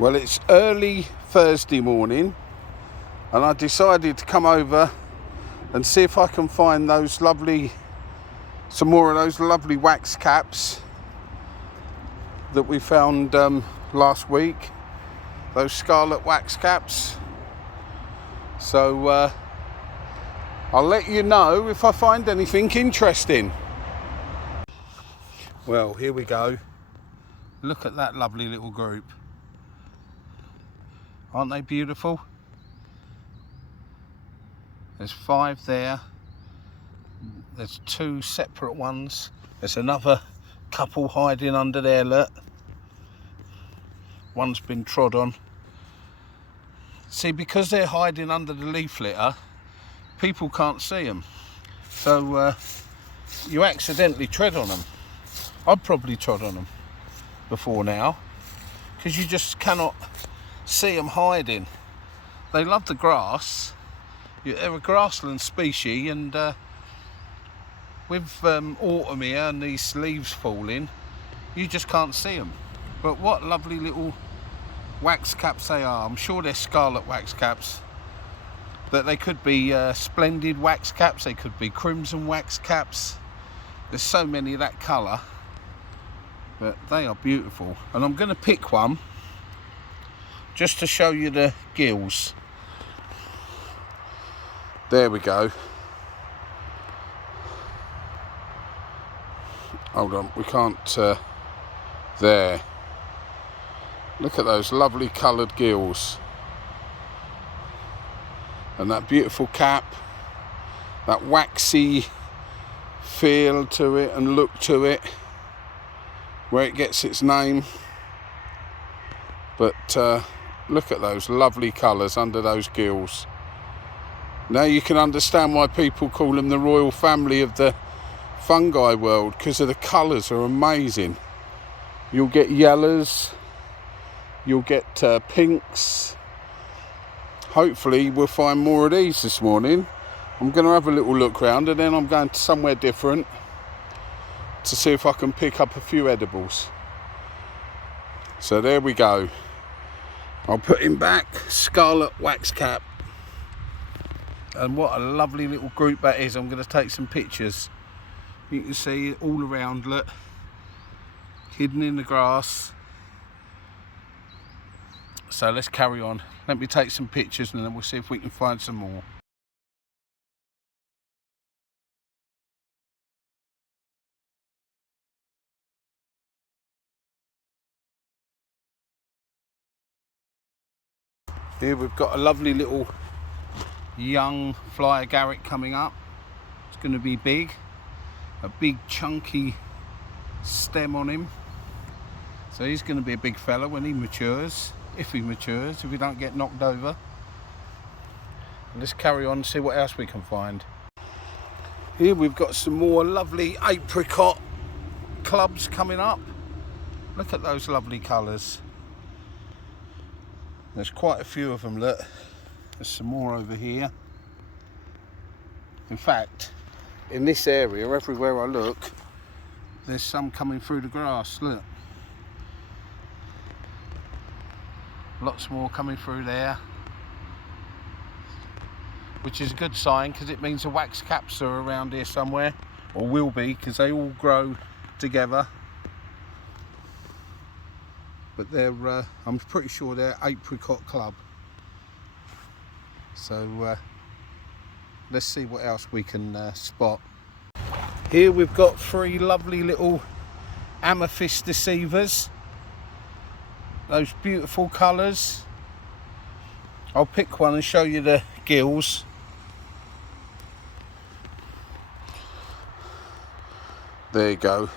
Well, it's early Thursday morning and I decided to come over and see if I can find some more of those lovely wax caps that we found last week, those scarlet wax caps. So I'll let you know if I find anything interesting. Well, here we go. Look at that lovely little group. Aren't they beautiful? There's 5 there. There's 2 separate ones. There's another couple hiding under there, look. One's been trod on. See, because they're hiding under the leaf litter, people can't see them. So you accidentally tread on them. I've probably trod on them before now, because you just cannot see them hiding. They love the grass. They're a grassland species, and with autumn here and these leaves falling, you just can't see them. But what lovely little wax caps they are. I'm sure they're scarlet wax caps, but they could be splendid wax caps, they could be crimson wax caps. There's so many of that colour, but they are beautiful. And I'm going to pick one just to show you the gills. There we go. Hold on, we can't. There. Look at those lovely coloured gills. And that beautiful cap. That waxy feel to it and look to it. Where it gets its name. But look at those lovely colours under those gills. Now you can understand why people call them the royal family of the fungi world, because of the colours are amazing. You'll get yellows, you'll get pinks. Hopefully we'll find more of these this morning. I'm going to have a little look round and then I'm going to somewhere different to see if I can pick up a few edibles. So there we go. I'll put him back. Scarlet wax cap. And what a lovely little group that is. I'm going to take some pictures. You can see all around, look, hidden in the grass. So let's carry on. Let me take some pictures and then we'll see if we can find some more. Here we've got a lovely little young fly agaric coming up. It's going to be big, a big chunky stem on him, so he's going to be a big fella when he matures, if he don't get knocked over. Let's carry on and see what else we can find. Here we've got some more lovely apricot clubs coming up. Look at those lovely colours. There's quite a few of them, look. There's some more over here. In fact, in this area, everywhere I look, there's some coming through the grass, look. Lots more coming through there. Which is a good sign, because it means the wax caps are around here somewhere. Or will be, because they all grow together. But they're, I'm pretty sure they're apricot club. So let's see what else we can spot. Here we've got 3 lovely little amethyst deceivers. Those beautiful colours. I'll pick one and show you the gills. There you go.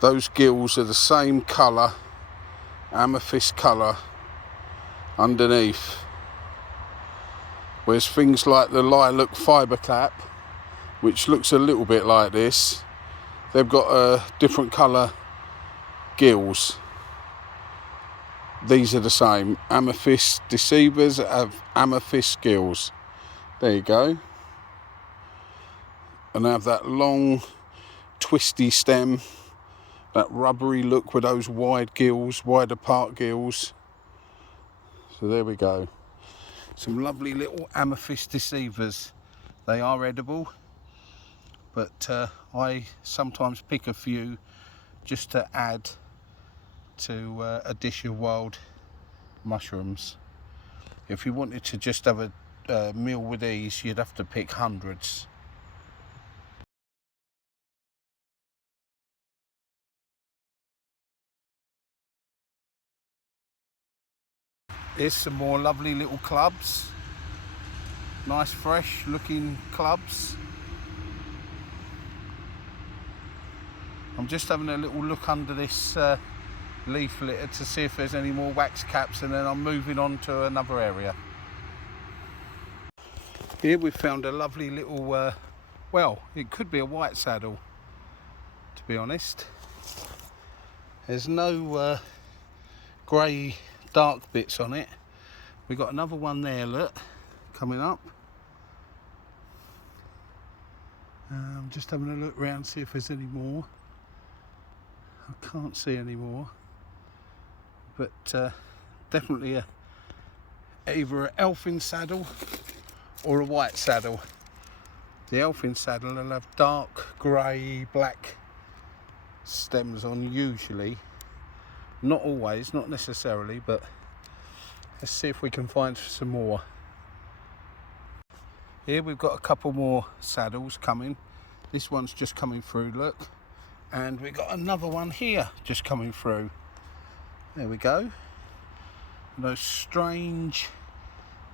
Those gills are the same colour, amethyst colour underneath. Whereas things like the lilac fibre cap, which looks a little bit like this, they've got a different colour gills. These are the same. Amethyst deceivers have amethyst gills. There you go. And they have that long twisty stem that rubbery look with those wide gills, wide apart gills. So there we go. Some lovely little amethyst deceivers. They are edible, but I sometimes pick a few just to add to a dish of wild mushrooms. If you wanted to just have a meal with these, you'd have to pick hundreds. Here's some more lovely little clubs. Nice fresh looking clubs. I'm just having a little look under this leaf litter to see if there's any more wax caps, and then I'm moving on to another area. Here we've found a lovely little, well, it could be a white saddle, to be honest. There's no grey dark bits on it. We've got another one there, look, coming up. I'm just having a look around, see if there's any more. I can't see any more, but definitely either an elfin saddle or a white saddle. The elfin saddle will have dark grey, black stems on usually. Not always, not necessarily, but let's see if we can find some more. Here we've got a couple more saddles coming. This one's just coming through, look. And we've got another one here just coming through. There we go. Those strange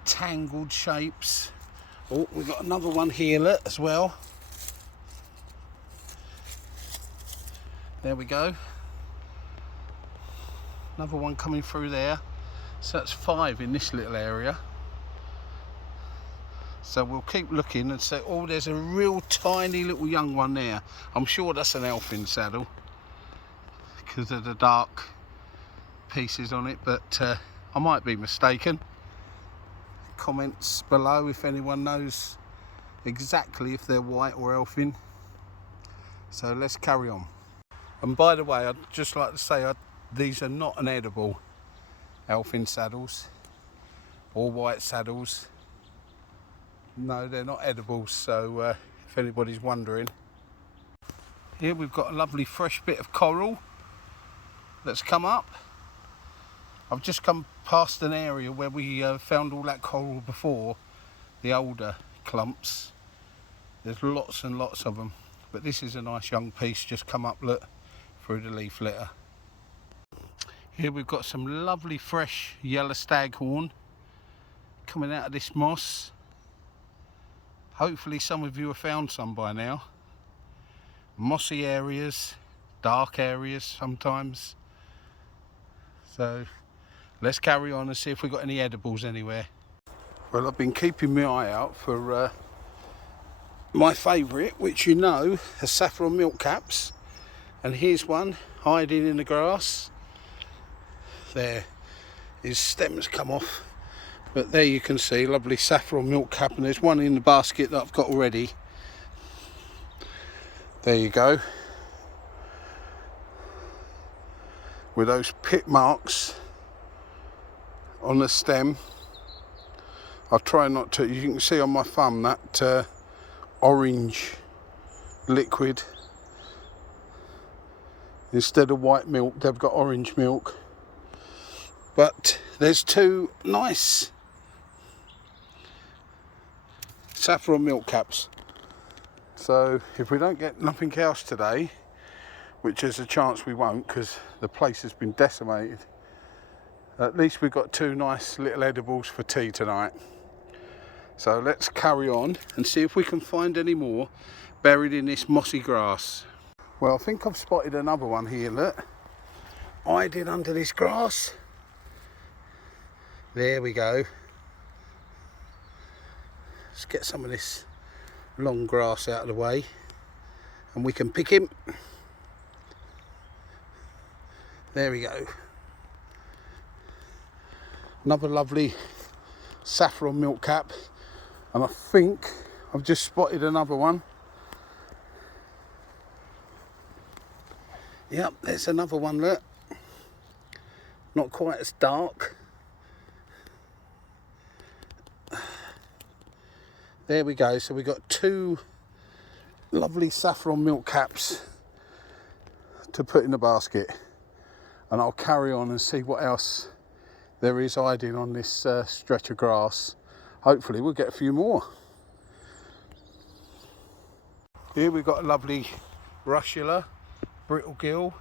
tangled shapes. Oh, we've got another one here, look, as well. There we go. Another one coming through there. So that's 5 in this little area. So we'll keep looking and say, oh, there's a real tiny little young one there. I'm sure that's an elfin saddle because of the dark pieces on it, but I might be mistaken. Comments below if anyone knows exactly if they're white or elfin. So let's carry on. And by the way, I'd just like to say these are not an edible elfin saddles or white saddles. No, they're not edible, so if anybody's wondering. Here we've got a lovely fresh bit of coral that's come up. I've just come past an area where we found all that coral before, the older clumps. There's lots and lots of them, but this is a nice young piece just come up, look, through the leaf litter. Here we've got some lovely fresh yellow staghorn coming out of this moss. Hopefully some of you have found some by now. Mossy areas, dark areas sometimes. So let's carry on and see if we've got any edibles anywhere. Well, I've been keeping my eye out for my favourite, which you know, are saffron milk caps. And here's one hiding in the grass. There, his stems come off. But there you can see, lovely saffron milk cap, and there's one in the basket that I've got already. There you go. With those pit marks on the stem. I'll try not to, you can see on my thumb that orange liquid. Instead of white milk, they've got orange milk. But there's 2 nice saffron milk caps. So if we don't get nothing else today, which there's a chance we won't because the place has been decimated, at least we've got 2 nice little edibles for tea tonight. So let's carry on and see if we can find any more buried in this mossy grass. Well, I think I've spotted another one here, look, hiding under this grass. There we go. Let's get some of this long grass out of the way and we can pick him. There we go. Another lovely saffron milk cap, and I think I've just spotted another one. Yep, there's another one, look. Not quite as dark. There we go. So we got 2 lovely saffron milk caps to put in the basket. And I'll carry on and see what else there is hiding on this stretch of grass. Hopefully we'll get a few more. Here we've got a lovely russula, brittle gill.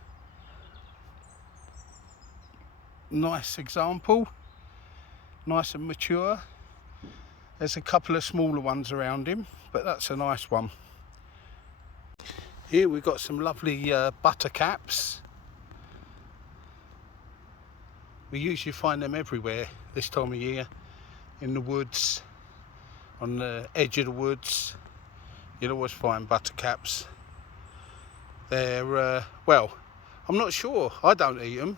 Nice example, nice and mature. There's a couple of smaller ones around him, but that's a nice one. Here we've got some lovely buttercaps. We usually find them everywhere this time of year, in the woods, on the edge of the woods. You'll always find buttercaps. They're, well, I'm not sure, I don't eat them,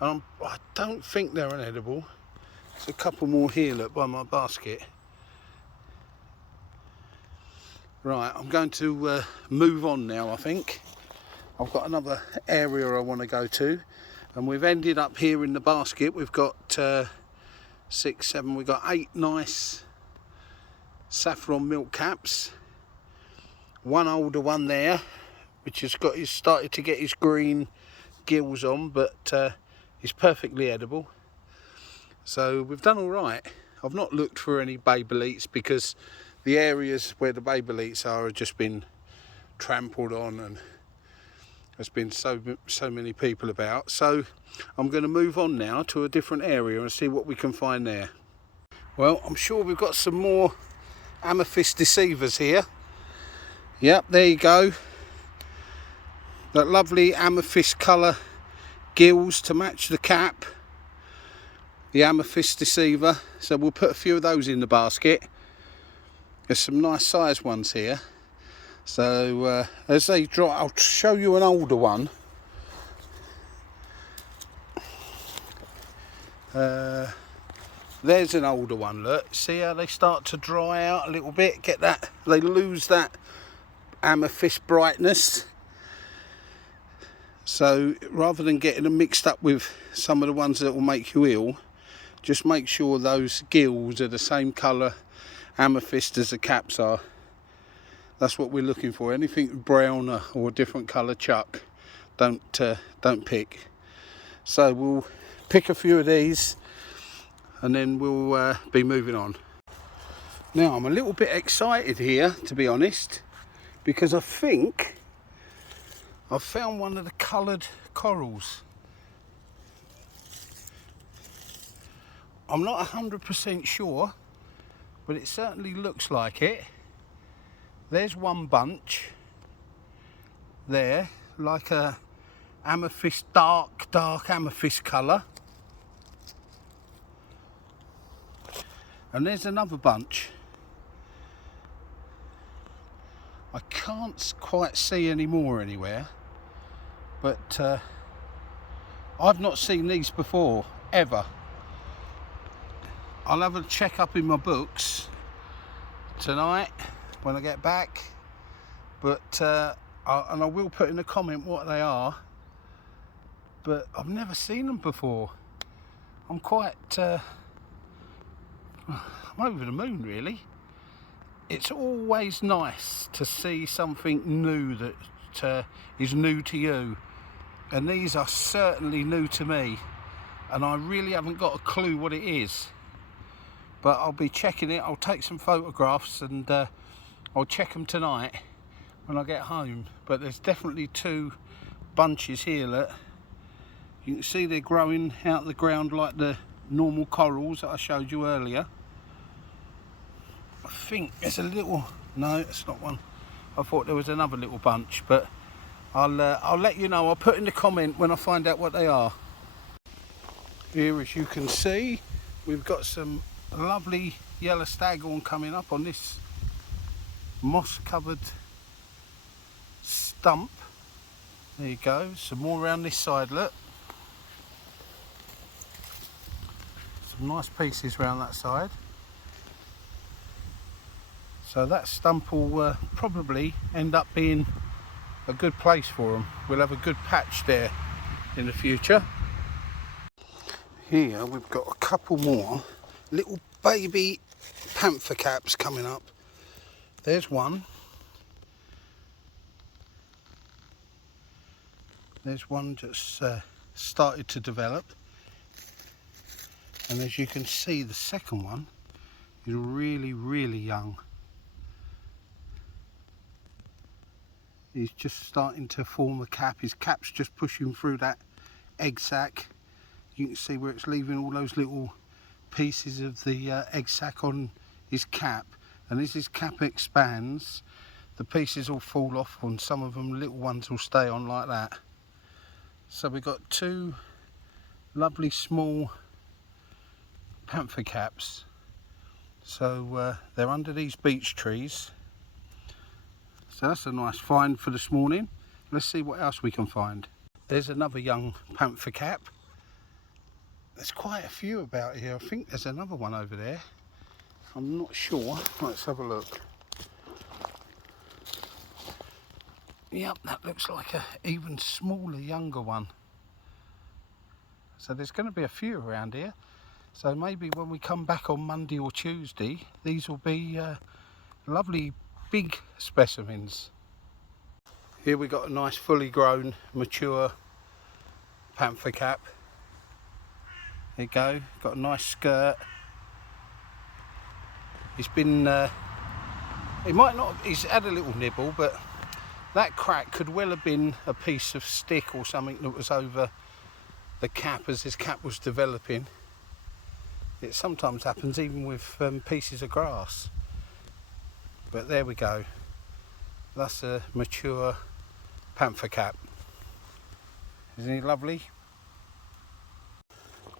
and I don't think they're inedible. There's a couple more here, look, by my basket. Right, I'm going to move on now, I think. I've got another area I want to go to, and we've ended up here in the basket. We've got 6, 7, we've got 8 nice saffron milk caps. One older one there, which has got, he's started to get his green gills on, but he's perfectly edible. So we've done all right. I've not looked for any babeletes because the areas where the babeletes are have just been trampled on, and there's been so many people about. So I'm going to move on now to a different area and see what we can find there. Well, I'm sure we've got some more amethyst deceivers here. Yep, there you go. That lovely amethyst colour gills to match the cap. The amethyst deceiver. So we'll put a few of those in the basket. There's some nice sized ones here. So as they dry, I'll show you an older one. There's an older one, look. See how they start to dry out a little bit? Get that, they lose that amethyst brightness. So rather than getting them mixed up with some of the ones that will make you ill, just make sure those gills are the same colour amethyst as the caps are. That's what we're looking for. Anything brown or a different colour, chuck. Don't pick. So we'll pick a few of these and then we'll be moving on. Now I'm a little bit excited here, to be honest, because I think I've found one of the coloured corals. I'm not 100% sure, but it certainly looks like it. There's one bunch there, like a amethyst, dark amethyst colour. And there's another bunch. I can't quite see any more anywhere, but I've not seen these before, ever. I'll have a check up in my books tonight when I get back, but and I will put in a comment what they are, but I've never seen them before. I'm quite I'm over the moon, really. It's always nice to see something new that is new to you, and these are certainly new to me, and I really haven't got a clue what it is, but I'll be checking it. I'll take some photographs and I'll check them tonight when I get home. But there's definitely 2 bunches here. Look, you can see they're growing out of the ground like the normal corals that I showed you earlier. I think there's a little, no, it's not one. I thought there was another little bunch, but I'll let you know. I'll put in the comment when I find out what they are. Here, as you can see, we've got some lovely yellow staghorn coming up on this moss covered stump. There you go, some more around this side, look. Some nice pieces around that side. So that stump will probably end up being a good place for them. We'll have a good patch there in the future. Here we've got a couple more little baby panther caps coming up. There's one. There's one just started to develop. And as you can see, the second one is really, really young. He's just starting to form a cap. His cap's just pushing through that egg sac. You can see where it's leaving all those little pieces of the egg sac on his cap. And as his cap expands, the pieces will fall off, and some of them, little ones, will stay on like that. So we've got two lovely small panther caps. So they're under these beech trees. So that's a nice find for this morning. Let's see what else we can find. There's another young panther cap. There's quite a few about here. I think there's another one over there. I'm not sure. Let's have a look. Yep, that looks like an even smaller, younger one. So there's going to be a few around here. So maybe when we come back on Monday or Tuesday, these will be lovely big specimens. Here we got a nice fully grown, mature panther cap. There you go, got a nice skirt. He's been, he's had a little nibble, but that crack could well have been a piece of stick or something that was over the cap as his cap was developing. It sometimes happens even with pieces of grass. But there we go. That's a mature panther cap. Isn't he lovely?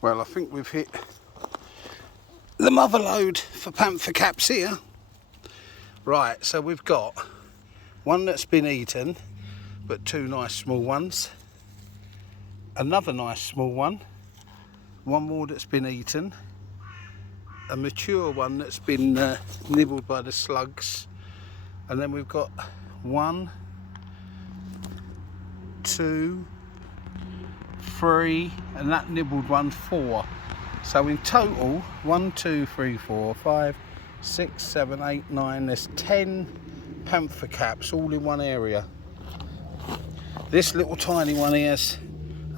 Well, I think we've hit the mother load for panther caps here. Right, so we've got one that's been eaten, but two nice small ones. Another nice small one. One more that's been eaten. A mature one that's been nibbled by the slugs. And then we've got 1, 2, 3, and that nibbled one 4. So in total, 1, 2, 3, 4, 5, 6, 7, 8, 9, there's 10 panther caps all in one area. This little tiny one here's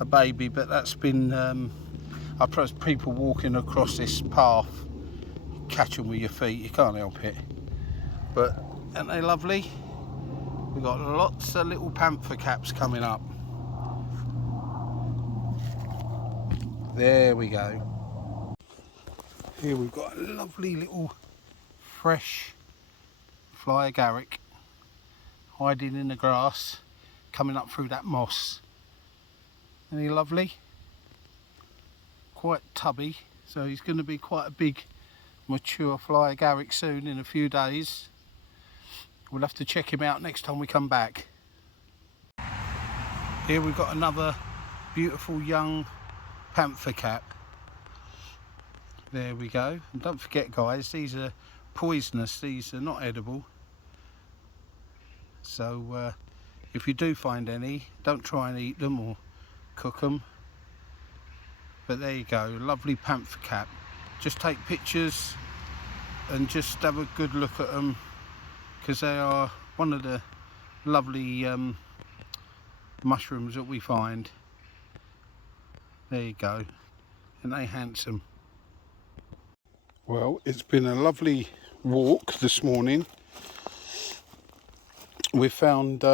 a baby, but that's been, I suppose people walking across this path, catch them with your feet, you can't help it. But aren't they lovely? We've got lots of little panther caps coming up. There we go. Here we've got a lovely little fresh fly agaric hiding in the grass, coming up through that moss. Isn't he lovely? Quite tubby, so he's going to be quite a big mature fly agaric soon, in a few days. We'll have to check him out next time we come back. Here we've got another beautiful young panther cap. There we go. And don't forget, guys, these are poisonous. These are not edible. So if you do find any, don't try and eat them or cook them. But there you go, lovely panther cap. Just take pictures and just have a good look at them, because they are one of the lovely mushrooms that we find. There you go, and they handsome. Well, it's been a lovely walk this morning. We've found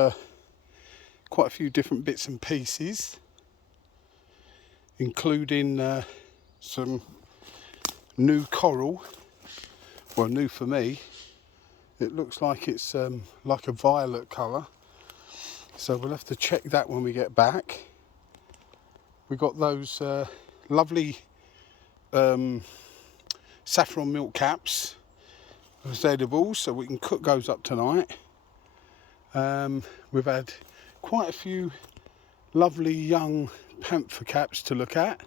quite a few different bits and pieces, including some new coral. Well, new for me. It looks like it's like a violet colour, so we'll have to check that when we get back. We got those lovely saffron milk caps as edibles, so we can cook those up tonight. We've had quite a few lovely young panther caps to look at.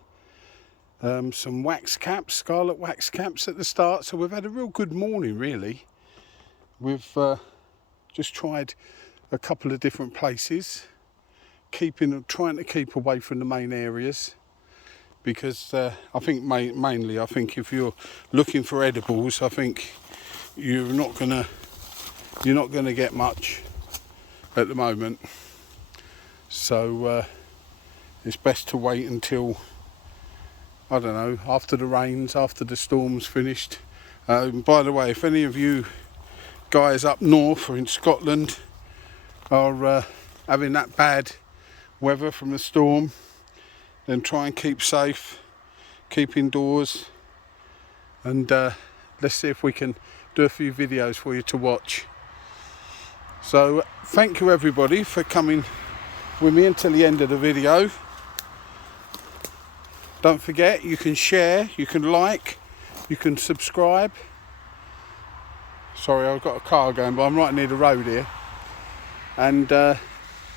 Some wax caps, scarlet wax caps at the start, so we've had a real good morning really. We've just tried a couple of different places, trying to keep away from the main areas, because I think mainly I think if you're looking for edibles, I think you're not gonna get much at the moment. So it's best to wait until, I don't know, after the rains, after the storm's finished. By the way, if any of you guys up north or in Scotland are having that bad weather from the storm, then try and keep safe, keep indoors, and let's see if we can do a few videos for you to watch. So thank you everybody for coming with me until the end of the video. Don't forget, you can share, you can like, you can subscribe. Sorry, I've got a car going, but I'm right near the road here. And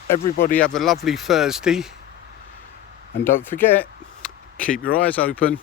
everybody have a lovely Thursday. And don't forget, keep your eyes open.